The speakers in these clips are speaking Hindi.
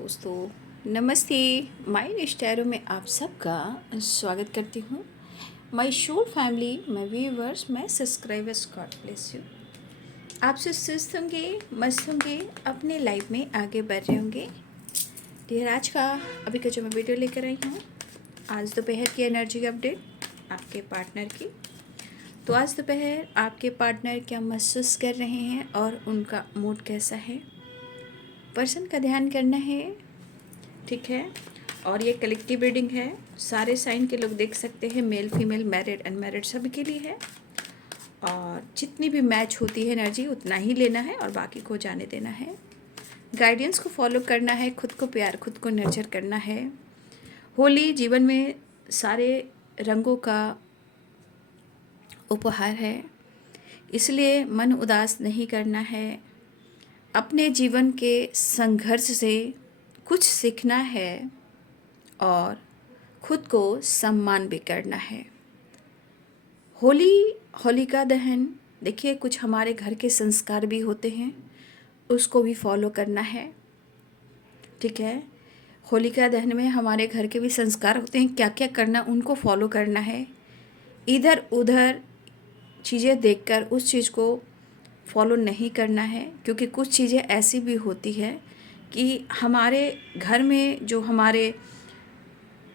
दोस्तों नमस्ते। माय स्टैरो में आप सबका स्वागत करती हूँ। My show family, my viewers, my subscribers, God bless you. आप सब सुस्त होंगे, मस्त होंगे, अपने लाइफ में आगे बढ़ रहे होंगे। डियर, आज का अभी का जो मैं वीडियो लेकर आई हूँ, आज दोपहर की एनर्जी अपडेट आपके पार्टनर की। तो आज दोपहर आपके पार्टनर क्या महसूस कर रहे हैं और उनका मूड कैसा है, पर्सन का ध्यान करना है, ठीक है। और ये कलेक्टिव रीडिंग है, सारे साइन के लोग देख सकते हैं, मेल फीमेल मैरिड अनमैरिड सभी के लिए है। और जितनी भी मैच होती है एनर्जी उतना ही लेना है और बाकी को जाने देना है। गाइडेंस को फॉलो करना है, खुद को प्यार, खुद को नर्चर करना है। होली जीवन में सारे रंगों का उपहार है, इसलिए मन उदास नहीं करना है। अपने जीवन के संघर्ष से कुछ सीखना है और खुद को सम्मान भी करना है। होलिका दहन, देखिए कुछ हमारे घर के संस्कार भी होते हैं, उसको भी फॉलो करना है, ठीक है। होलिका दहन में हमारे घर के भी संस्कार होते हैं, क्या क्या करना उनको फॉलो करना है। इधर उधर चीज़ें देखकर उस चीज़ को फॉलो नहीं करना है, क्योंकि कुछ चीज़ें ऐसी भी होती है कि हमारे घर में जो हमारे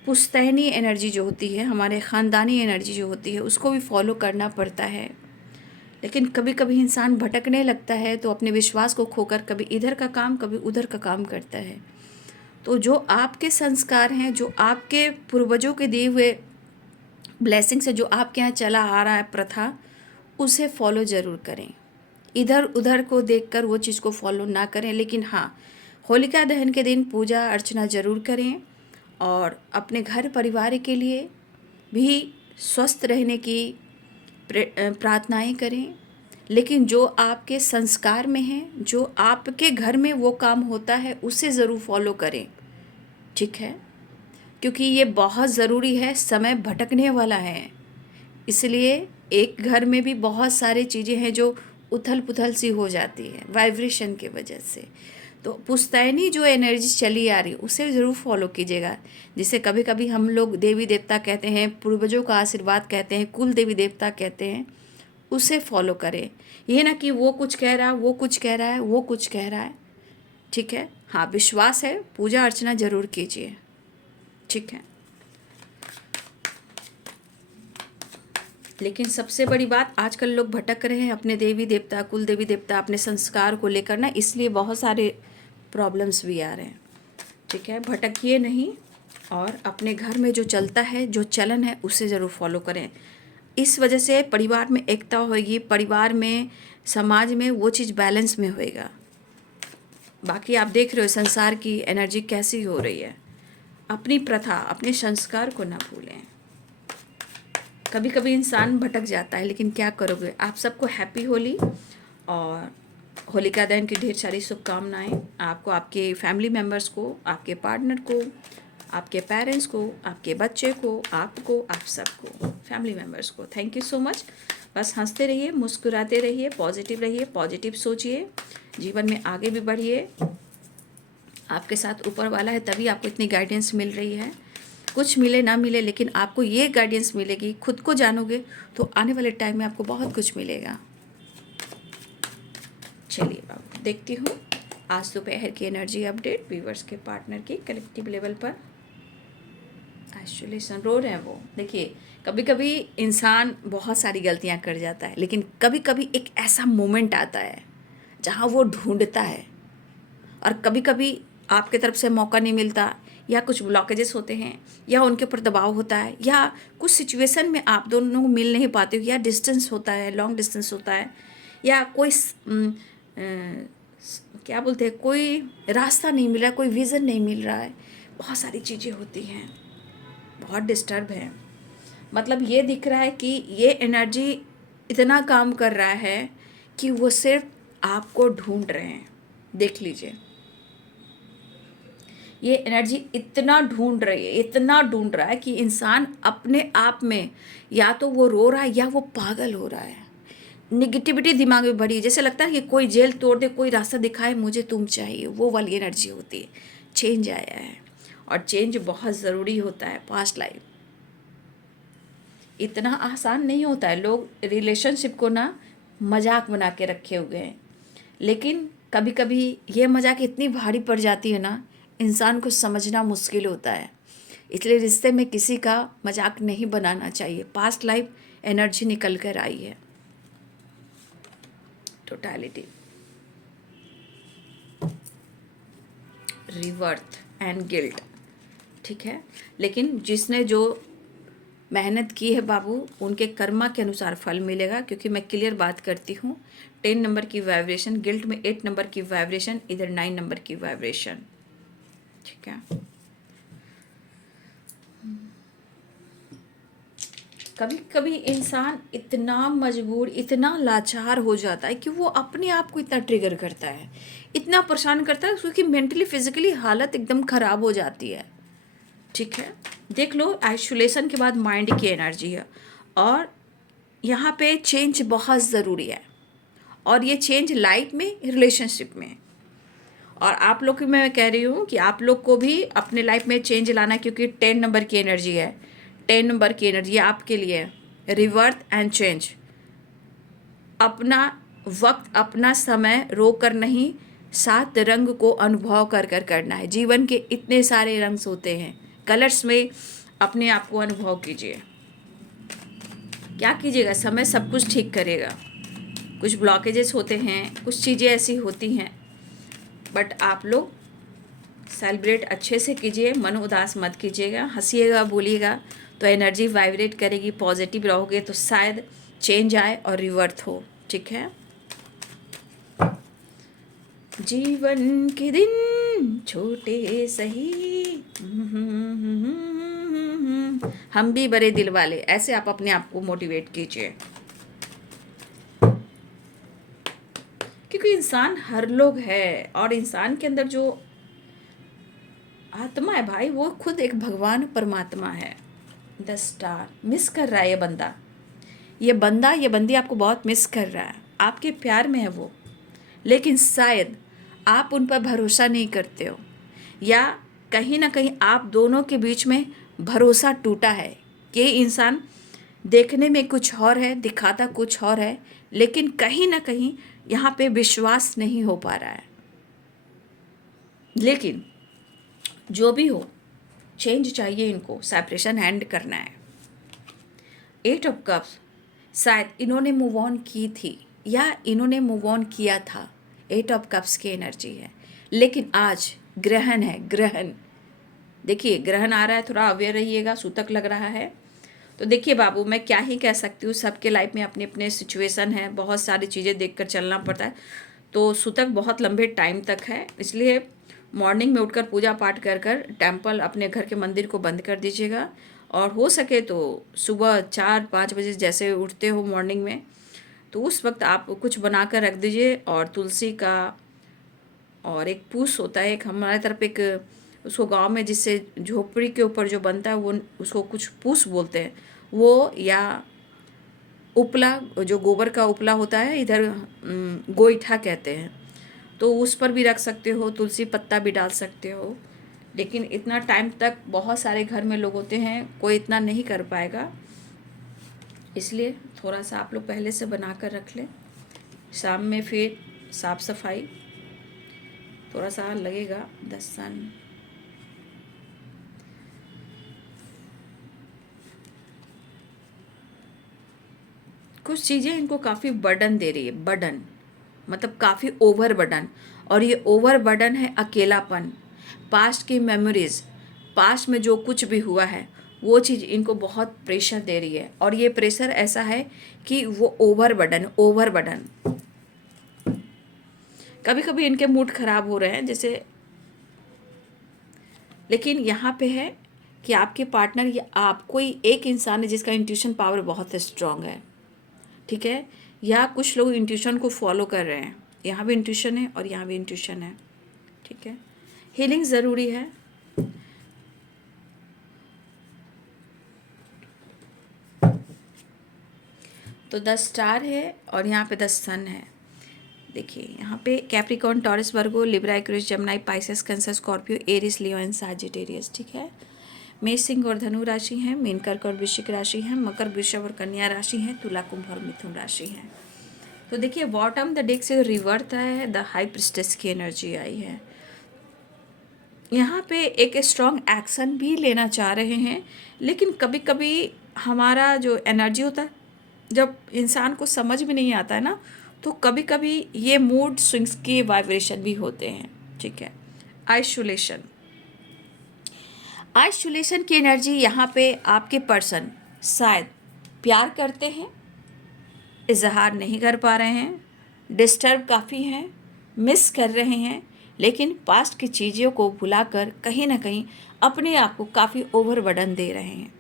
पुश्तैनी एनर्जी जो होती है, हमारे ख़ानदानी एनर्जी जो होती है, उसको भी फॉलो करना पड़ता है। लेकिन कभी कभी इंसान भटकने लगता है तो अपने विश्वास को खोकर कभी इधर का काम कभी उधर का काम करता है। तो जो आपके संस्कार हैं, जो आपके पूर्वजों के दिए हुए ब्लेसिंग से जो आपके यहाँ चला आ रहा है प्रथा, उसे फॉलो ज़रूर करें। इधर उधर को देखकर वो चीज़ को फॉलो ना करें। लेकिन हाँ, होलिका दहन के दिन पूजा अर्चना ज़रूर करें और अपने घर परिवार के लिए भी स्वस्थ रहने की प्रार्थनाएं करें। लेकिन जो आपके संस्कार में है, जो आपके घर में वो काम होता है, उसे ज़रूर फॉलो करें, ठीक है। क्योंकि ये बहुत ज़रूरी है, समय भटकने वाला है। इसलिए एक घर में भी बहुत सारी चीज़ें हैं जो उथल पुथल सी हो जाती है वाइब्रेशन की वजह से। तो पुश्तैनी जो एनर्जी चली आ रही है उसे ज़रूर फॉलो कीजिएगा। जिसे कभी कभी हम लोग देवी देवता कहते हैं, पूर्वजों का आशीर्वाद कहते हैं, कुल देवी देवता कहते हैं, उसे फॉलो करें। ये ना कि वो कुछ कह रहा है, वो कुछ कह रहा है, वो कुछ कह रहा है, ठीक है। हाँ, विश्वास है, पूजा अर्चना ज़रूर कीजिए, ठीक है। लेकिन सबसे बड़ी बात, आजकल लोग भटक रहे हैं अपने देवी देवता, कुल देवी देवता, अपने संस्कार को लेकर ना, इसलिए बहुत सारे प्रॉब्लम्स भी आ रहे हैं, ठीक है। भटकिए नहीं और अपने घर में जो चलता है, जो चलन है, उसे ज़रूर फॉलो करें। इस वजह से परिवार में एकता होगी, परिवार में, समाज में वो चीज़ बैलेंस में होएगा। बाकी आप देख रहे हो संसार की एनर्जी कैसी हो रही है। अपनी प्रथा, अपने संस्कार को ना भूलें। कभी कभी इंसान भटक जाता है, लेकिन क्या करोगे। आप सबको हैप्पी होली और होलिका दहन की ढेर सारी शुभकामनाएं आपको, आपके फैमिली मेम्बर्स को, आपके पार्टनर को, आपके पेरेंट्स को, आपके बच्चे को, आपको, आप सबको, फैमिली मेम्बर्स को थैंक यू सो मच। बस हंसते रहिए, मुस्कुराते रहिए, पॉजिटिव रहिए, पॉजिटिव सोचिए, जीवन में आगे भी बढ़िए। आपके साथ ऊपर वाला है, तभी आपको इतनी गाइडेंस मिल रही है। कुछ मिले ना मिले, लेकिन आपको ये गाइडेंस मिलेगी। खुद को जानोगे तो आने वाले टाइम में आपको बहुत कुछ मिलेगा। चलिए अब देखती हूँ आज दोपहर की एनर्जी अपडेट व्यूवर्स के पार्टनर की कलेक्टिव लेवल पर। आइसोलेशन रो रहे हैं वो। देखिए, कभी कभी इंसान बहुत सारी गलतियाँ कर जाता है, लेकिन कभी कभी एक ऐसा मोमेंट आता है जहाँ वो ढूंढता है। और कभी कभी आपके तरफ से मौका नहीं मिलता, या कुछ ब्लॉकेजेस होते हैं, या उनके ऊपर दबाव होता है, या कुछ सिचुएशन में आप दोनों को मिल नहीं पाते हो, या डिस्टेंस होता है, लॉन्ग डिस्टेंस होता है, या कोई क्या बोलते हैं, कोई रास्ता नहीं मिल रहा, कोई विज़न नहीं मिल रहा है। बहुत सारी चीज़ें होती हैं, बहुत डिस्टर्ब है। मतलब ये दिख रहा है कि ये एनर्जी इतना काम कर रहा है कि वो सिर्फ आपको ढूंढ रहे हैं। देख लीजिए, ये एनर्जी इतना ढूंढ रही है, इतना ढूंढ रहा है कि इंसान अपने आप में या तो वो रो रहा है या वो पागल हो रहा है। निगेटिविटी दिमाग में भरी है, जैसे लगता है कि कोई जेल तोड़ दे, कोई रास्ता दिखाए, मुझे तुम चाहिए, वो वाली एनर्जी होती है। चेंज आया है, और चेंज बहुत ज़रूरी होता है। पास्ट लाइफ इतना आसान नहीं होता है। लोग रिलेशनशिप को ना मजाक बना के रखे हुए हैं, लेकिन कभी कभी ये मजाक इतनी भारी पड़ जाती है ना, इंसान को समझना मुश्किल होता है। इसलिए रिश्ते में किसी का मजाक नहीं बनाना चाहिए। पास्ट लाइफ एनर्जी निकल कर आई है, टोटलिटी, रिवर्थ एंड गिल्ट, ठीक है। लेकिन जिसने जो मेहनत की है बाबू, उनके कर्मा के अनुसार फल मिलेगा, क्योंकि मैं क्लियर बात करती हूँ। 10 नंबर की वाइब्रेशन, गिल्ट में 8 नंबर की वाइब्रेशन, इधर 9 नंबर की वाइब्रेशन, ठीक है। कभी कभी इंसान इतना मजबूर, इतना लाचार हो जाता है कि वो अपने आप को इतना ट्रिगर करता है, इतना परेशान करता है, क्योंकि मेंटली फिजिकली हालत एकदम ख़राब हो जाती है, ठीक है। देख लो, आइसोलेशन के बाद माइंड की एनर्जी है, और यहाँ पे चेंज बहुत ज़रूरी है, और ये चेंज लाइफ में, रिलेशनशिप में। और आप लोग की मैं कह रही हूँ कि आप लोग को भी अपने लाइफ में चेंज लाना है, क्योंकि 10 नंबर की एनर्जी है। 10 नंबर की एनर्जी आपके लिए है, रिवर्थ एंड चेंज। अपना वक्त, अपना समय रोक कर नहीं, 7 रंग को अनुभव कर कर करना है। जीवन के इतने सारे रंग होते हैं, कलर्स में अपने आप को अनुभव कीजिए। क्या कीजिएगा, समय सब कुछ ठीक करेगा। कुछ ब्लॉकेजेस होते हैं, कुछ चीज़ें ऐसी होती हैं, बट आप लोग सेलिब्रेट अच्छे से कीजिए, मन उदास मत कीजिएगा, हंसिएगा, बोलिएगा, तो एनर्जी वाइब्रेट करेगी। पॉजिटिव रहोगे तो शायद चेंज आए और रिवर्थ हो, ठीक है। जीवन के दिन छोटे सही, हम भी बड़े दिल वाले, ऐसे आप अपने आप को मोटिवेट कीजिए, क्योंकि इंसान हर लोग है, और इंसान के अंदर जो आत्मा है भाई, वो खुद एक भगवान परमात्मा है। 10 स्टार मिस कर रहा है ये बंदा, ये बंदा, ये बंदी आपको बहुत मिस कर रहा है, आपके प्यार में है वो, लेकिन शायद आप उन पर भरोसा नहीं करते हो, या कहीं ना कहीं आप दोनों के बीच में भरोसा टूटा है कि इंसान देखने में कुछ और है, दिखाता कुछ और है, लेकिन कहीं ना कहीं यहाँ पे विश्वास नहीं हो पा रहा है। लेकिन जो भी हो, चेंज चाहिए इनको, सेपरेशन हैंड करना है। 8 ऑफ कप्स, शायद इन्होंने मूव ऑन की थी, या इन्होंने मूव ऑन किया था। 8 ऑफ कप्स की एनर्जी है, लेकिन आज ग्रहण है, ग्रहण देखिए, ग्रहण आ रहा है, थोड़ा अवेयर रहिएगा। सूतक लग रहा है, तो देखिए बाबू, मैं क्या ही कह सकती हूँ, सबके लाइफ में अपने अपने सिचुएशन है, बहुत सारी चीज़ें देखकर चलना पड़ता है। तो सूतक बहुत लंबे टाइम तक है, इसलिए मॉर्निंग में उठकर पूजा पाठ कर कर टेम्पल, अपने घर के मंदिर को बंद कर दीजिएगा, और हो सके तो सुबह 4-5 बजे जैसे उठते हो मॉर्निंग में, तो उस वक्त आप कुछ बना कर रख दीजिए, और तुलसी का, और एक पूस होता है, एक हमारे तरफ एक, उसको गांव में जिससे झोपड़ी के ऊपर जो बनता है, वो उसको कुछ पूस बोलते हैं, वो, या उपला, जो गोबर का उपला होता है, इधर गोईठा कहते हैं, तो उस पर भी रख सकते हो, तुलसी पत्ता भी डाल सकते हो। लेकिन इतना टाइम तक बहुत सारे घर में लोग होते हैं, कोई इतना नहीं कर पाएगा, इसलिए थोड़ा सा आप लोग पहले से बना कर रख लें। शाम में फिर साफ़ सफाई, थोड़ा सा लगेगा 10 सन। कुछ चीज़ें इनको काफ़ी बर्डन दे रही है, बर्डन मतलब काफ़ी ओवर बर्डन, और ये ओवर बर्डन है अकेलापन, पास्ट की मेमोरीज, पास्ट में जो कुछ भी हुआ है वो चीज़ इनको बहुत प्रेशर दे रही है, और ये प्रेशर ऐसा है कि वो ओवर बर्डन, ओवर बर्डन। कभी कभी इनके मूड खराब हो रहे हैं जैसे, लेकिन यहाँ पे है कि आपके पार्टनर या आप, कोई एक इंसान है जिसका इंट्यूशन पावर बहुत स्ट्रांग है, ठीक है, या कुछ लोग इंट्यूशन को फॉलो कर रहे हैं, यहाँ भी इंट्यूशन है और यहाँ भी इंट्यूशन है, ठीक है। हीलिंग ज़रूरी है। तो 10 स्टार है, और यहाँ पे 10 सन है। देखिए यहाँ पे Capricorn, Taurus, Virgo, Libra, Aquarius, Gemini, Pisces, Cancer, Scorpio, Aries, Leo and Sagittarius. ठीक है, मेष, सिंह और धनु राशि हैं, मीन, कर्क और वृश्चिक राशि हैं, मकर, वृषभ और कन्या राशि हैं, तुला, कुंभ और मिथुन राशि हैं। तो देखिए बॉटम द डेक से रिवर्ट आया है, द हाई प्रिस्टेस की एनर्जी आई है। यहाँ पे एक स्ट्रॉन्ग एक्शन भी लेना चाह रहे हैं, लेकिन कभी कभी हमारा जो एनर्जी होता है, जब इंसान को समझ में नहीं आता है ना, तो कभी कभी ये मूड स्विंग्स के वाइब्रेशन भी होते हैं। ठीक है, आइसोलेशन, आइसोलेशन की एनर्जी यहाँ पे आपके पर्सन शायद प्यार करते हैं, इजहार नहीं कर पा रहे हैं, डिस्टर्ब काफ़ी हैं, मिस कर रहे हैं, लेकिन पास्ट की चीज़ों को भुलाकर कहीं ना कहीं अपने आप को काफ़ी ओवरबर्डन दे रहे हैं,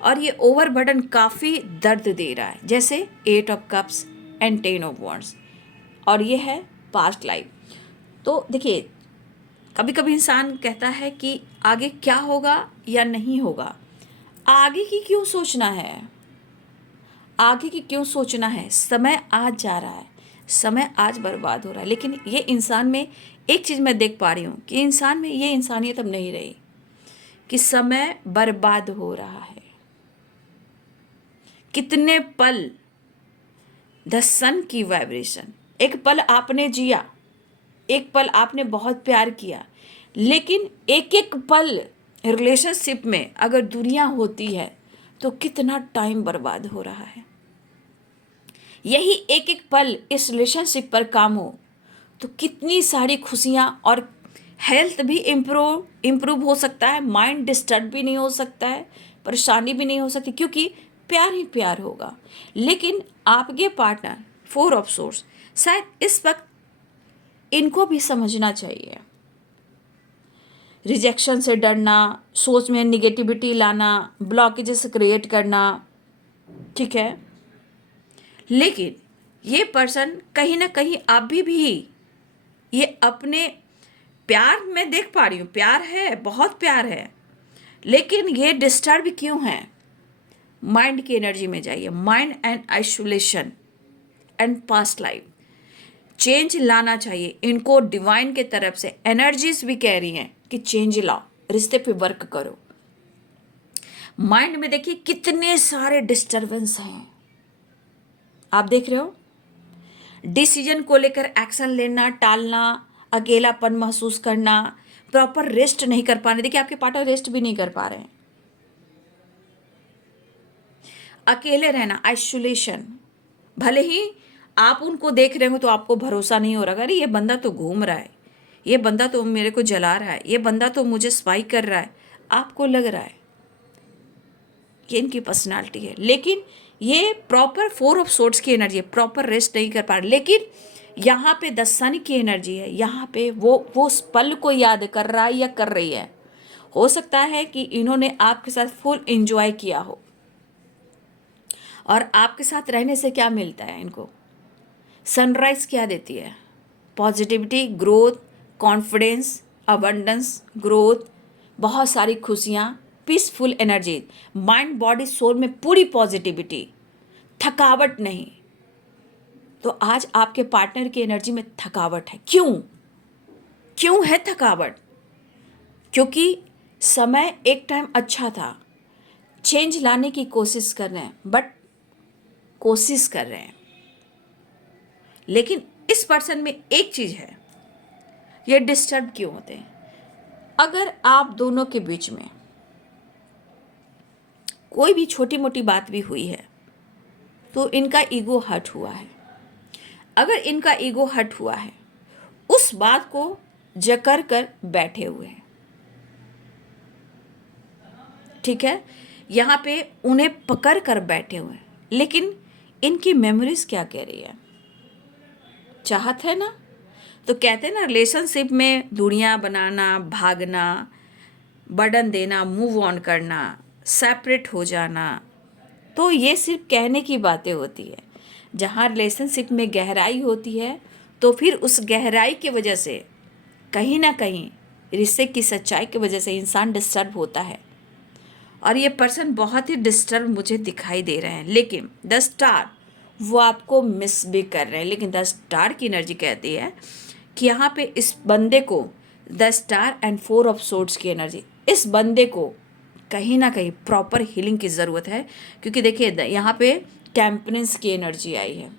और ये ओवरबर्डन काफ़ी दर्द दे रहा है, जैसे 8 of cups and 10 of wands, और ये है पास्ट लाइफ। तो देखिए कभी कभी इंसान कहता है कि आगे क्या होगा या नहीं होगा, आगे की क्यों सोचना है, आगे की क्यों सोचना है, समय आज जा रहा है, समय आज बर्बाद हो रहा है। लेकिन ये इंसान में एक चीज़ मैं देख पा रही हूँ कि इंसान में ये इंसानियत अब नहीं रही कि समय बर्बाद हो रहा है। कितने पल, द सन की वाइब्रेशन, एक पल आपने जिया, एक पल आपने बहुत प्यार किया, लेकिन एक एक पल रिलेशनशिप में अगर दुनिया होती है तो कितना टाइम बर्बाद हो रहा है। यही एक एक पल इस रिलेशनशिप पर काम हो तो कितनी सारी खुशियाँ, और हेल्थ भी इम्प्रूव हो सकता है, माइंड डिस्टर्ब भी नहीं हो सकता है, परेशानी भी नहीं हो सकती, क्योंकि प्यार ही प्यार होगा। लेकिन आपके पार्टनर 4 ऑफ सोर्स, शायद इस वक्त इनको भी समझना चाहिए, रिजेक्शन से डरना, सोच में निगेटिविटी लाना, ब्लॉकेजेस क्रिएट करना। ठीक है, लेकिन ये पर्सन कहीं ना कहीं अभी भी ये अपने प्यार में देख पा रही हूँ, प्यार है, बहुत प्यार है, लेकिन ये डिस्टर्ब क्यों है, माइंड की एनर्जी में जाइए, mind and isolation and past life, change लाना चाहिए इनको। डिवाइन के तरफ से एनर्जीज भी कह रही हैं कि चेंज लाओ, रिश्ते पे वर्क करो। माइंड में देखिए कितने सारे डिस्टरबेंस हैं, आप देख रहे हो, डिसीजन को लेकर एक्शन लेना, टालना, अकेलापन महसूस करना, प्रॉपर रेस्ट नहीं कर पाने। देखिए आपके पार्टनर रेस्ट भी नहीं कर पा रहे हैं, अकेले रहना, आइसोलेशन। भले ही आप उनको देख रहे हो तो आपको भरोसा नहीं हो रहा, अरे ये बंदा तो घूम रहा है, ये बंदा तो मेरे को जला रहा है, ये बंदा तो मुझे स्पाई कर रहा है, आपको लग रहा है कि इनकी पर्सनालिटी है, लेकिन ये प्रॉपर 4 ऑफ सोर्ड्स की एनर्जी है, प्रॉपर रेस्ट नहीं कर पा रहे। लेकिन यहाँ पे द सन की एनर्जी है, यहाँ पे वो उस पल को याद कर रहा है या कर रही है। हो सकता है कि इन्होंने आपके साथ फुल एंजॉय किया हो, और आपके साथ रहने से क्या मिलता है इनको, सनराइज क्या देती है, positivity, growth, confidence, abundance, growth, बहुत सारी खुशियाँ, peaceful energy, mind body soul में पूरी पॉजिटिविटी, थकावट नहीं। तो आज आपके पार्टनर की एनर्जी में थकावट है। क्यों है थकावट? क्योंकि समय एक टाइम अच्छा था, चेंज लाने की कोशिश कर रहे हैं, बट कोशिश कर रहे हैं, लेकिन इस पर्सन में एक चीज़ है, ये डिस्टर्ब क्यों होते हैं? अगर आप दोनों के बीच में कोई भी छोटी मोटी बात भी हुई है तो इनका ईगो हर्ट हुआ है। अगर इनका ईगो हर्ट हुआ है, उस बात को जकड़ कर बैठे हुए हैं। ठीक है, यहाँ पे उन्हें पकड़ कर बैठे हुए हैं, लेकिन इनकी मेमोरीज क्या कह रही है? चाहत है ना, तो कहते हैं ना रिलेशनशिप में दूरियां बनाना, भागना, बर्डन देना, मूव ऑन करना, सेपरेट हो जाना, तो ये सिर्फ कहने की बातें होती है। जहाँ रिलेशनशिप में गहराई होती है तो फिर उस गहराई की वजह से कहीं ना कहीं रिश्ते की सच्चाई की वजह से इंसान डिस्टर्ब होता है, और ये पर्सन बहुत ही डिस्टर्ब मुझे दिखाई दे रहे हैं। लेकिन द स्टार वो आपको मिस भी कर रहे हैं। लेकिन द स्टार की एनर्जी कहती है कि यहाँ पे इस बंदे को, the star and 4 of swords की एनर्जी, इस बंदे को कहीं ना कहीं प्रॉपर हीलिंग की ज़रूरत है। क्योंकि देखिए यहाँ पे टेम्परेंस की एनर्जी आई है,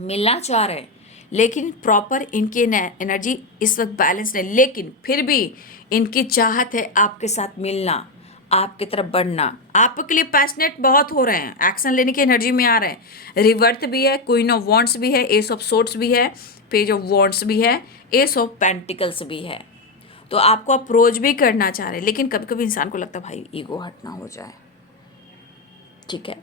मिलना चाह रहे हैं लेकिन प्रॉपर इनकी एनर्जी इस वक्त बैलेंस नहीं, लेकिन फिर भी इनकी चाहत है आपके साथ मिलना, आपकी तरफ बढ़ना, आपके लिए पैशनेट बहुत हो रहे हैं, एक्शन लेने की एनर्जी में आ रहे हैं। रिवर्थ भी है, क्वीन ऑफ वॉन्ड्स भी है, एस ऑफ सोर्ड्स भी है, पेज ऑफ वॉन्ड्स भी है, एस ऑफ पेंटिकल्स भी है। तो आपको अप्रोच भी करना चाह रहे हैं, लेकिन कभी कभी इंसान को लगता है भाई ईगो हट ना हो जाए। ठीक है,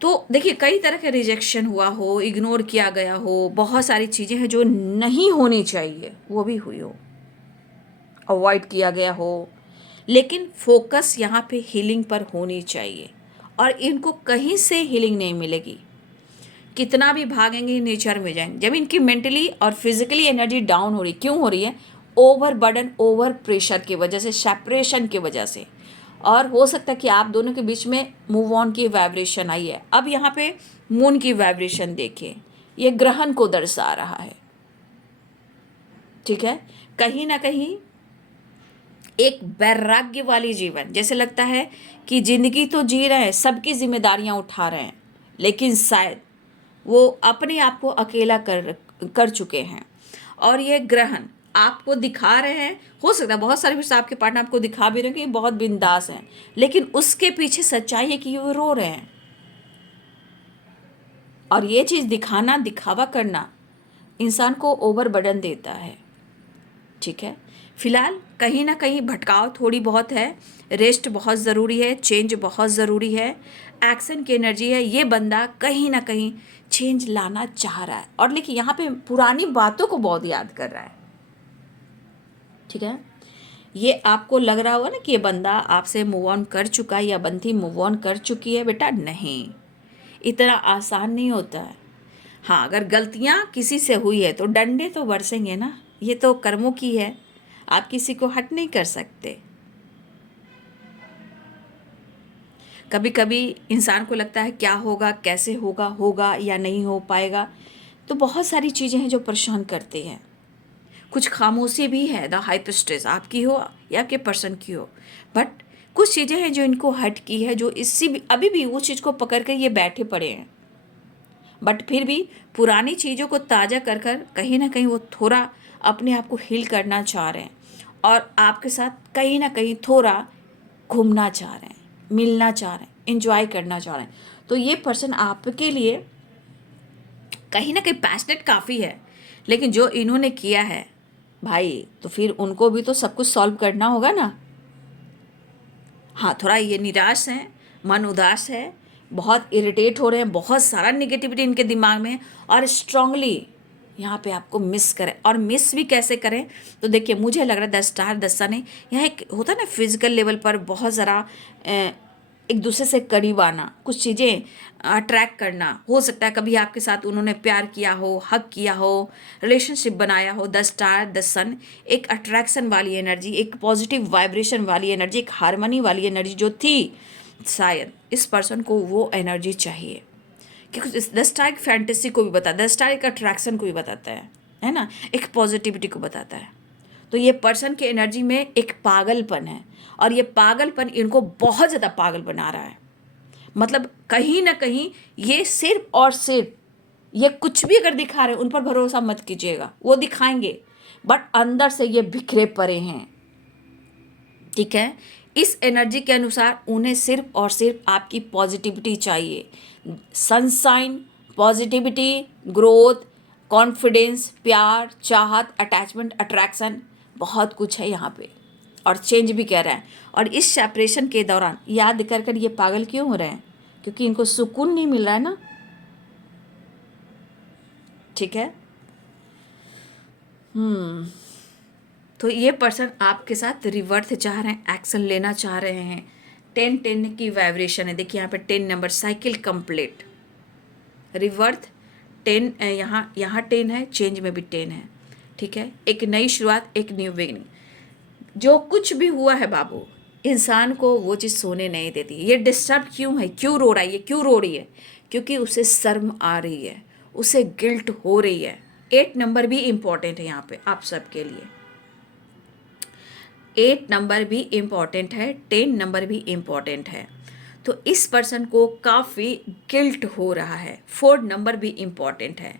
तो देखिए कई तरह के रिजेक्शन हुआ हो, इग्नोर किया गया हो, बहुत सारी चीज़ें हैं जो नहीं होनी चाहिए वो भी हुई हो, अवॉइड किया गया हो, लेकिन फोकस यहाँ पे हीलिंग पर होनी चाहिए। और इनको कहीं से हीलिंग नहीं मिलेगी, कितना भी भागेंगे नेचर में जाएंगे। जब इनकी मेंटली और फिजिकली एनर्जी डाउन हो रही, क्यों हो रही है? ओवर बर्डन, ओवर प्रेशर की वजह से, सेपरेशन की वजह से। और हो सकता है कि आप दोनों के बीच में मूव ऑन की वाइब्रेशन आई है। अब यहाँ पे मून की वाइब्रेशन देखिए, ये ग्रहण को दर्शा रहा है। ठीक है, कहीं ना कहीं एक वैराग्य वाली जीवन, जैसे लगता है कि जिंदगी तो जी रहे हैं, सबकी जिम्मेदारियां उठा रहे हैं, लेकिन शायद वो अपने आप को अकेला कर चुके हैं। और ये ग्रहण आपको दिखा रहे हैं, हो सकता है बहुत सारे भी आपके पार्टनर आपको दिखा भी रहे हैं कि ये बहुत बिंदास हैं, लेकिन उसके पीछे सच्चाई है कि वो रो रहे हैं। और ये चीज़ दिखाना, दिखावा करना इंसान को ओवरबर्डन देता है। ठीक है, फिलहाल कहीं ना कहीं भटकाव थोड़ी बहुत है, रेस्ट बहुत ज़रूरी है, चेंज बहुत ज़रूरी है, एक्शन की एनर्जी है। ये बंदा कहीं ना कहीं चेंज लाना चाह रहा है, और लेकिन यहाँ पे पुरानी बातों को बहुत याद कर रहा है। ठीक है, ये आपको लग रहा होगा ना कि ये बंदा आपसे मूव ऑन कर चुका है या बंदी मूव ऑन कर चुकी है। बेटा नहीं, इतना आसान नहीं होता है। हाँ, अगर गलतियाँ किसी से हुई है तो डंडे तो बरसेंगे ना, ये तो कर्मों की है, आप किसी को हट नहीं कर सकते। कभी कभी इंसान को लगता है क्या होगा, कैसे होगा, होगा या नहीं हो पाएगा। तो बहुत सारी चीज़ें हैं जो परेशान करती हैं। कुछ खामोशी भी है, द हाइपोस्टेस आपकी हो या आपके पर्सन की हो, बट कुछ चीज़ें हैं जो इनको हट की है, जो इसी भी अभी भी उस चीज़ को पकड़ कर ये बैठे पड़े हैं। बट फिर भी पुरानी चीज़ों को ताज़ा कर कर कहीं ना कहीं वो थोड़ा अपने आप को हील करना चाह रहे हैं, और आपके साथ कहीं ना कहीं थोड़ा घूमना चाह रहे हैं, मिलना चाह रहे हैं, एंजॉय करना चाह रहे हैं। तो ये पर्सन आपके लिए कहीं ना कहीं पैशनेट काफ़ी है, लेकिन जो इन्होंने किया है भाई, तो फिर उनको भी तो सब कुछ सॉल्व करना होगा ना। हाँ, थोड़ा ये निराश हैं, मन उदास है, बहुत इरिटेट हो रहे हैं, बहुत सारा निगेटिविटी इनके दिमाग में है, और स्ट्रांगली यहाँ पे आपको मिस करें। और मिस भी कैसे करें? तो देखिए मुझे लग रहा है 10 स्टार 10 सन है। यहाँ एक होता है ना फिजिकल लेवल पर बहुत ज़रा एक दूसरे से करीब आना, कुछ चीज़ें अट्रैक्ट करना। हो सकता है कभी आपके साथ उन्होंने प्यार किया हो, हक किया हो, रिलेशनशिप बनाया हो। 10 स्टार 10 सन एक अट्रैक्शन वाली एनर्जी, एक पॉजिटिव वाइब्रेशन वाली एनर्जी, एक हारमोनी वाली एनर्जी जो थी, शायद इस पर्सन को वो एनर्जी चाहिए। क्योंकि 10 स्टार एक फैंटेसी को भी बताता है, 10 स्टार एक अट्रैक्शन को भी बताता है ना, एक पॉजिटिविटी को बताता है। तो ये पर्सन की एनर्जी में एक पागलपन है, और ये पागलपन इनको बहुत ज़्यादा पागल बना रहा है। मतलब कहीं ना कहीं ये सिर्फ और सिर्फ, ये कुछ भी अगर दिखा रहे हैं उन पर भरोसा मत कीजिएगा, वो दिखाएंगे बट अंदर से ये बिखरे पड़े हैं। ठीक है, इस एनर्जी के अनुसार उन्हें सिर्फ और सिर्फ आपकी पॉजिटिविटी चाहिए, सनशाइन, पॉजिटिविटी, ग्रोथ, कॉन्फिडेंस, प्यार, चाहत, अटैचमेंट, अट्रैक्शन, बहुत कुछ है यहाँ पे। और चेंज भी कह रहा है। और इस सेपरेशन के दौरान याद कर कर ये पागल क्यों हो रहे हैं? क्योंकि इनको सुकून नहीं मिल रहा है ना। ठीक है, तो ये पर्सन आपके साथ रिवर्थ चाह रहे हैं, एक्शन लेना चाह रहे हैं। 10 की वाइब्रेशन है, देखिए यहाँ पे 10 नंबर, साइकिल कंप्लीट, रिवर्थ 10, यहाँ 10 है, चेंज में भी 10 है। ठीक है, एक नई शुरुआत, एक न्यू बिगिनिंग। जो कुछ भी हुआ है बाबू, इंसान को वो चीज़ सोने नहीं देती। ये डिस्टर्ब क्यों है, क्यों रो रहा है, ये क्यों रो रही है? क्योंकि उसे शर्म आ रही है, उसे गिल्ट हो रही है। 8 नंबर भी इम्पॉर्टेंट है यहाँ पे आप सबके लिए। 8 नंबर भी इम्पॉर्टेंट है, 10 नंबर भी इम्पॉर्टेंट है। तो इस पर्सन को काफ़ी गिल्ट हो रहा है। 4 नंबर भी इम्पॉर्टेंट है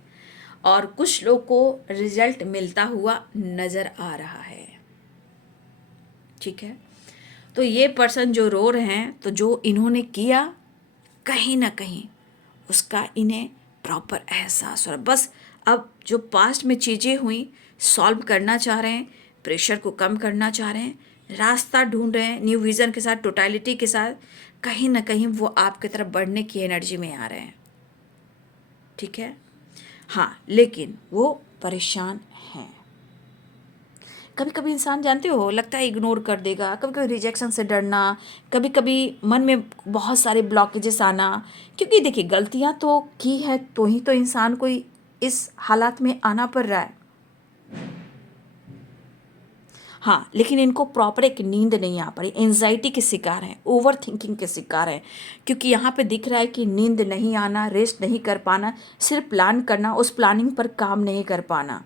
और कुछ लोग को रिजल्ट मिलता हुआ नज़र आ रहा है। ठीक है, तो ये पर्सन जो रो रहे हैं, तो जो इन्होंने किया कहीं ना कहीं उसका इन्हें प्रॉपर एहसास हो रहा है। बस अब जो पास्ट में चीज़ें हुई सॉल्व करना चाह रहे हैं, प्रेशर को कम करना चाह रहे हैं, रास्ता ढूंढ रहे हैं न्यू विज़न के साथ, टोटलिटी के साथ। कहीं ना कहीं वो आपकी तरफ बढ़ने की एनर्जी में आ रहे हैं। ठीक है, हाँ, लेकिन वो परेशान हैं। कभी कभी इंसान जानते हो लगता है इग्नोर कर देगा, कभी कभी रिजेक्शन से डरना, कभी कभी मन में बहुत सारे ब्लॉकेजेस आना। क्योंकि देखिए गलतियां तो की है तो ही तो इंसान को इस हालात में आना पड़ रहा है। हाँ, लेकिन इनको प्रॉपर एक नींद नहीं आ पा रही, एंजाइटी के शिकार हैं, ओवर थिंकिंग के शिकार हैं। क्योंकि यहाँ पे दिख रहा है कि नींद नहीं आना, रेस्ट नहीं कर पाना, सिर्फ प्लान करना, उस प्लानिंग पर काम नहीं कर पाना।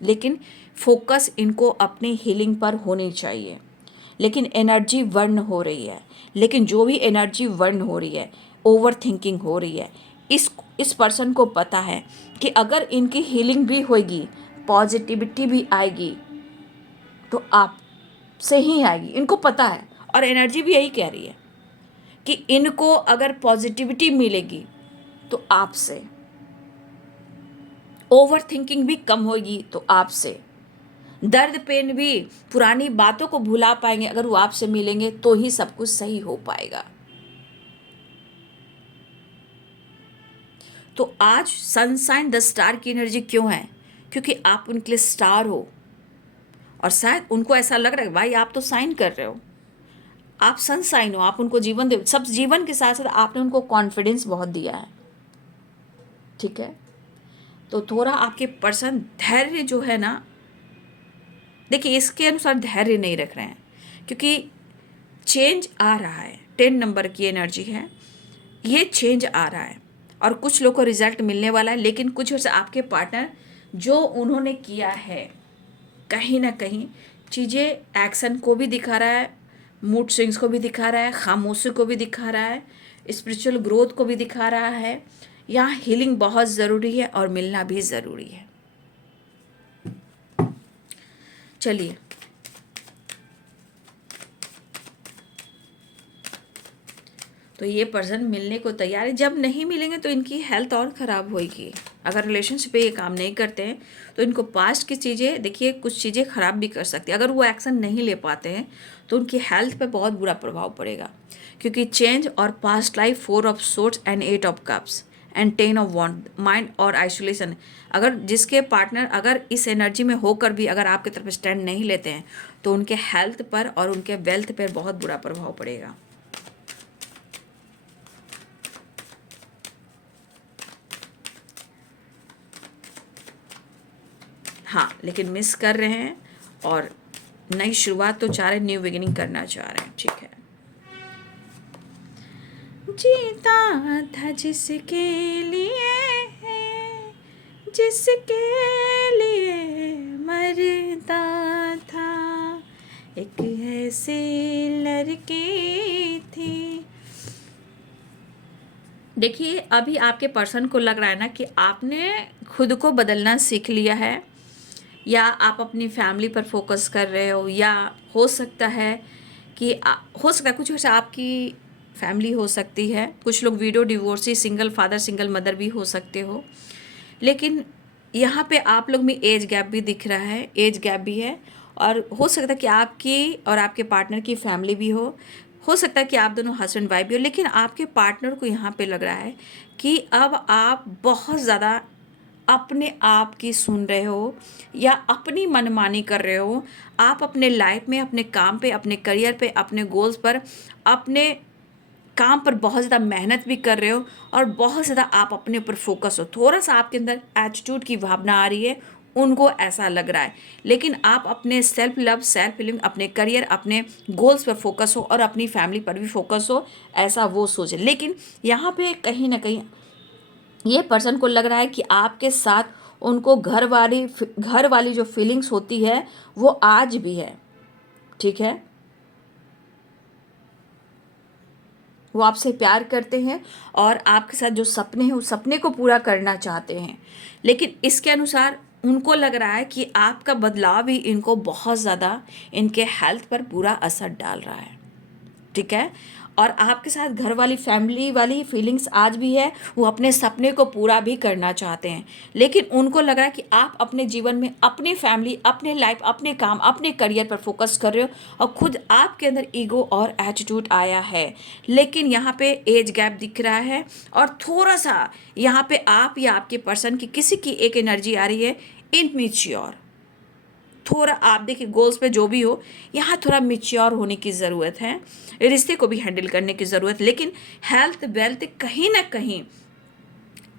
लेकिन फोकस इनको अपनी हीलिंग पर होनी चाहिए। लेकिन एनर्जी बर्न हो रही है। लेकिन जो भी एनर्जी बर्न हो रही है, ओवर थिंकिंग हो रही है, इस पर्सन को पता है कि अगर इनकी हीलिंग भी होगी, पॉजिटिविटी भी आएगी, तो आप से ही आएगी, इनको पता है। और एनर्जी भी यही कह रही है कि इनको अगर पॉजिटिविटी मिलेगी तो आपसे, ओवर थिंकिंग भी कम होगी तो आपसे, दर्द पेन भी, पुरानी बातों को भुला पाएंगे अगर वो आपसे मिलेंगे, तो ही सब कुछ सही हो पाएगा। तो आज सनशाइन द स्टार की एनर्जी क्यों है? क्योंकि आप उनके लिए स्टार हो और शायद उनको ऐसा लग रहा है भाई आप तो साइन कर रहे हो, आप सनशाइन हो, आप उनको जीवन दे, सब जीवन के साथ साथ आपने उनको कॉन्फिडेंस बहुत दिया है। ठीक है, तो थोड़ा आपके पर्सन धैर्य जो है ना, देखिए इसके अनुसार धैर्य नहीं रख रहे हैं क्योंकि चेंज आ रहा है। 10 नंबर की एनर्जी है, ये चेंज आ रहा है और कुछ लोग को रिजल्ट मिलने वाला है। लेकिन कुछ वर्ष आपके पार्टनर जो उन्होंने किया है, कहीं ना कहीं चीज़ें एक्शन को भी दिखा रहा है, मूड स्विंग्स को भी दिखा रहा है, खामोशी को भी दिखा रहा है, स्पिरिचुअल ग्रोथ को भी दिखा रहा है। यहाँ हीलिंग बहुत ज़रूरी है और मिलना भी ज़रूरी है। चलिए, तो ये पर्सन मिलने को तैयार है। जब नहीं मिलेंगे तो इनकी हेल्थ और ख़राब होगी। अगर रिलेशनशिप पे ये काम नहीं करते हैं तो इनको पास्ट की चीज़ें, देखिए कुछ चीज़ें ख़राब भी कर सकती है। अगर वो एक्शन नहीं ले पाते हैं तो उनकी हेल्थ पे बहुत बुरा प्रभाव पड़ेगा। क्योंकि चेंज और past life, 4 of swords and 8 of cups and 10 of wand, mind और आइसोलेशन। अगर जिसके पार्टनर अगर इस एनर्जी में होकर भी अगर आपकी तरफ स्टैंड नहीं लेते हैं तो उनके हेल्थ पर और उनके वेल्थ पर बहुत बुरा प्रभाव पड़ेगा। हाँ, लेकिन मिस कर रहे हैं और नई शुरुआत तो चाह रहे, न्यू बिगिनिंग करना चाह रहे हैं। ठीक है, जीता था जिसके लिए है, जिसके लिए मरता था, एक ऐसी लड़की थी। देखिए अभी आपके पर्सन को लग रहा है ना कि आपने खुद को बदलना सीख लिया है, या आप अपनी फैमिली पर फोकस कर रहे हो, या हो सकता है कि हो सकता है कुछ वैसे आपकी फैमिली हो सकती है, कुछ लोग video divorcee, single father single mother भी हो सकते हो। लेकिन यहाँ पे आप लोग में एज गैप भी दिख रहा है, एज गैप भी है। और हो सकता है कि आपकी और आपके पार्टनर की फैमिली भी हो सकता है कि आप दोनों हस्बैंड वाइफ भी हो। लेकिन आपके पार्टनर को यहाँ पे लग रहा है कि अब आप बहुत ज़्यादा अपने आप की सुन रहे हो या अपनी मनमानी कर रहे हो। आप अपने लाइफ में, अपने काम पे, अपने करियर पे, अपने गोल्स पर, अपने काम पर बहुत ज़्यादा मेहनत भी कर रहे हो और बहुत ज़्यादा आप अपने ऊपर फोकस हो। थोड़ा सा आपके अंदर एटीट्यूड की भावना आ रही है, उनको ऐसा लग रहा है। लेकिन आप अपने सेल्फ लव, सेल्फ फीलिंग, अपने करियर, अपने गोल्स पर फोकस हो और अपनी फैमिली पर भी फोकस हो, ऐसा वो सोचे। लेकिन यहाँ पे कहीं ना कहीं ये पर्सन को लग रहा है कि आपके साथ उनको घर वाली जो फीलिंग्स होती है वो आज भी है, ठीक है। वो आपसे प्यार करते हैं और आपके साथ जो सपने हैं उस सपने को पूरा करना चाहते हैं, लेकिन इसके अनुसार उनको लग रहा है कि आपका बदलाव भी इनको बहुत ज़्यादा इनके हेल्थ पर बुरा असर डाल रहा है, ठीक है। और आपके साथ घर वाली फैमिली वाली फीलिंग्स आज भी है, वो अपने सपने को पूरा भी करना चाहते हैं, लेकिन उनको लग रहा है कि आप अपने जीवन में अपनी फैमिली, अपने लाइफ, अपने काम, अपने करियर पर फोकस कर रहे हो और खुद आपके अंदर ईगो और एटीट्यूड आया है। लेकिन यहाँ पे एज गैप दिख रहा है और थोड़ा सा यहाँ पे आप या आपके पर्सन की किसी की एक एनर्जी आ रही है इनमेच्योर। थोड़ा आप देखिए गोल्स पे जो भी हो, यहाँ थोड़ा मिच्योर होने की ज़रूरत है, रिश्ते को भी हैंडल करने की ज़रूरत, लेकिन हेल्थ वेल्थ कहीं ना कहीं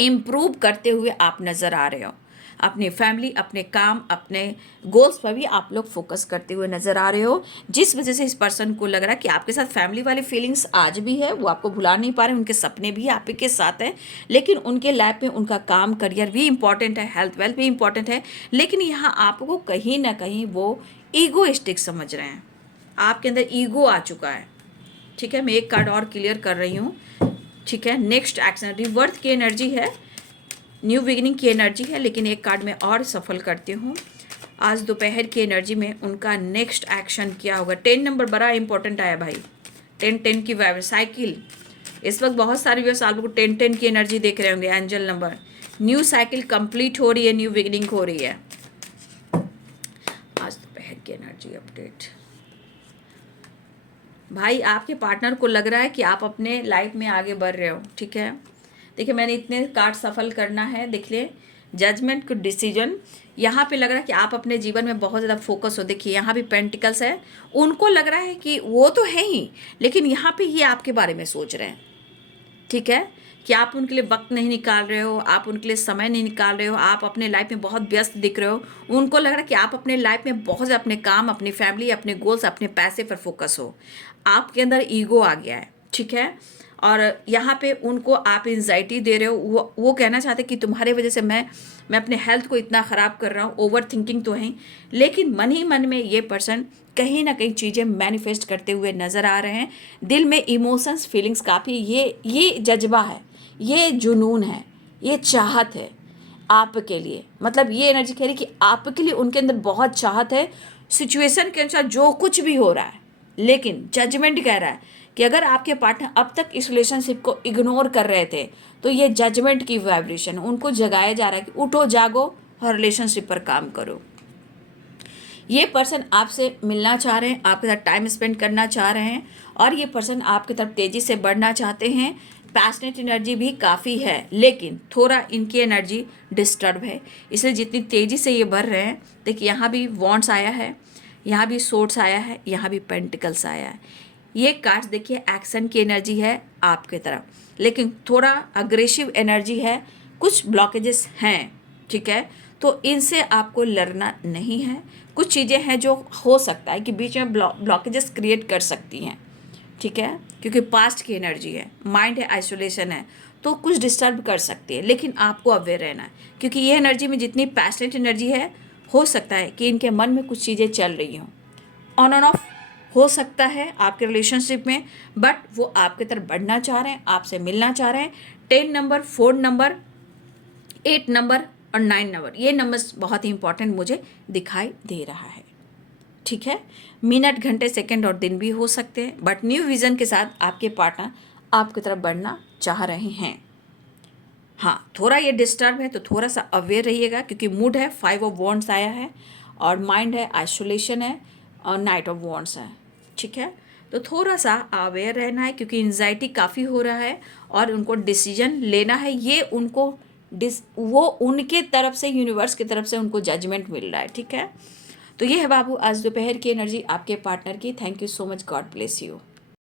इम्प्रूव करते हुए आप नज़र आ रहे हो। अपनी फैमिली, अपने काम, अपने गोल्स पर भी आप लोग फोकस करते हुए नज़र आ रहे हो, जिस वजह से इस पर्सन को लग रहा है कि आपके साथ फैमिली वाली फीलिंग्स आज भी है, वो आपको भुला नहीं पा रहे, उनके सपने भी आप के साथ हैं, लेकिन उनके लाइफ में उनका काम, करियर भी इंपॉर्टेंट है, हेल्थ वेल्थ भी इंपॉर्टेंट है, लेकिन यहाँ आपको कहीं ना कहीं वो ईगोइस्टिक समझ रहे हैं, आपके अंदर ईगो आ चुका है, ठीक है। मैं एक कार्ड और क्लियर कर रही हूँ, ठीक है। नेक्स्ट एक्शन रिवर्थ की एनर्जी है, न्यू बिगिनिंग की एनर्जी है, लेकिन एक कार्ड में और सफल करती हूँ। आज दोपहर की एनर्जी में उनका नेक्स्ट एक्शन क्या होगा। 10 नंबर बड़ा इंपॉर्टेंट आया भाई, 10 की वाइब साइकिल। इस वक्त बहुत सारे व्यूअर्स आप लोग 10 की एनर्जी देख रहे होंगे, angel number. New cycle complete हो रही है, न्यू बिगिनिंग हो रही है। आज दोपहर की एनर्जी अपडेट भाई, आपके पार्टनर को लग रहा है कि आप अपने लाइफ में आगे बढ़ रहे हो, ठीक है। देखिए मैंने इतने कार्ड सफल करना है, देख ले जजमेंट को डिसीजन, यहाँ पे लग रहा है कि आप अपने जीवन में बहुत ज़्यादा फोकस हो। देखिए यहाँ भी पेंटिकल्स है, उनको लग रहा है कि वो तो है ही, लेकिन यहाँ पे ये आपके बारे में सोच रहे हैं, ठीक है, कि आप उनके लिए वक्त नहीं निकाल रहे हो, आप उनके लिए समय नहीं निकाल रहे हो, आप अपने लाइफ में बहुत व्यस्त दिख रहे हो। उनको लग रहा है कि आप अपने लाइफ में बहुत ज़्यादा अपने काम, अपनी फैमिली, अपने गोल्स, अपने पैसे पर फोकस हो, आपके अंदर ईगो आ गया है, ठीक है। और यहाँ पे उनको आप एंजाइटी दे रहे हो, वो कहना चाहते कि तुम्हारे वजह से मैं अपने हेल्थ को इतना ख़राब कर रहा हूँ, ओवर थिंकिंग तो है, लेकिन मन ही मन में ये पर्सन कहीं ना कहीं चीज़ें मैनिफेस्ट करते हुए नज़र आ रहे हैं। दिल में इमोशंस, फीलिंग्स काफ़ी, ये जज्बा है, ये जुनून है, ये चाहत है आपके लिए। मतलब ये एनर्जी कह रही कि आपके लिए उनके अंदर बहुत चाहत है, सिचुएशन के अनुसार जो कुछ भी हो रहा है, लेकिन जजमेंट कह रहा है कि अगर आपके पार्टनर अब तक इस रिलेशनशिप को इग्नोर कर रहे थे, तो ये जजमेंट की वाइब्रेशन उनको जगाया जा रहा है कि उठो जागो और रिलेशनशिप पर काम करो। ये पर्सन आपसे मिलना चाह रहे हैं, आपके साथ टाइम स्पेंड करना चाह रहे हैं, और ये पर्सन आपकी तरफ तेज़ी से बढ़ना चाहते हैं। पैशनेट एनर्जी भी काफ़ी है, लेकिन थोड़ा इनकी एनर्जी डिस्टर्ब है, इसलिए जितनी तेज़ी से ये बढ़ रहे हैं। देखिए यहाँ भी वॉन्ड्स आया है, यहाँ भी सोर्ट्स आया है, यहाँ भी पेंटिकल्स आया है। ये कार्ड्स देखिए एक्शन की एनर्जी है आपके तरफ, लेकिन थोड़ा अग्रेसिव एनर्जी है, कुछ ब्लॉकेजेस हैं, ठीक है। तो इनसे आपको लड़ना नहीं है। कुछ चीज़ें हैं जो हो सकता है कि बीच में ब्लॉकेजेस क्रिएट कर सकती हैं, ठीक है, क्योंकि पास्ट की एनर्जी है, माइंड है, आइसोलेशन है, तो कुछ डिस्टर्ब कर सकती है, लेकिन आपको अवेयर रहना है, क्योंकि ये एनर्जी में जितनी पैशनेट एनर्जी है, हो सकता है कि इनके मन में कुछ चीज़ें चल रही हों, ऑन एंड ऑफ हो सकता है आपके रिलेशनशिप में, बट वो आपके तरफ बढ़ना चाह रहे हैं, आपसे मिलना चाह रहे हैं। 10 नंबर, 4 नंबर, 8 नंबर और 9 नंबर, ये नंबर्स बहुत ही इंपॉर्टेंट मुझे दिखाई दे रहा है, ठीक है। मिनट, घंटे, सेकंड और दिन भी हो सकते हैं, बट न्यू विजन के साथ आपके पार्टनर आपकी तरफ बढ़ना चाह रहे हैं। हाँ, थोड़ा ये डिस्टर्ब है तो थोड़ा सा अवेयर रहिएगा, क्योंकि मूड है, 5 ऑफ वॉन्ड्स आया है, और माइंड है, आइसोलेशन है, और नाइट ऑफ वॉन्ड्स है, ठीक है। तो थोड़ा सा अवेयर रहना है, क्योंकि एंजाइटी काफ़ी हो रहा है और उनको डिसीजन लेना है। ये उनको वो उनके तरफ से, यूनिवर्स की तरफ से उनको जजमेंट मिल रहा है, ठीक है। तो ये है बाबू आज दोपहर की एनर्जी आपके पार्टनर की। Thank you so much, God bless you.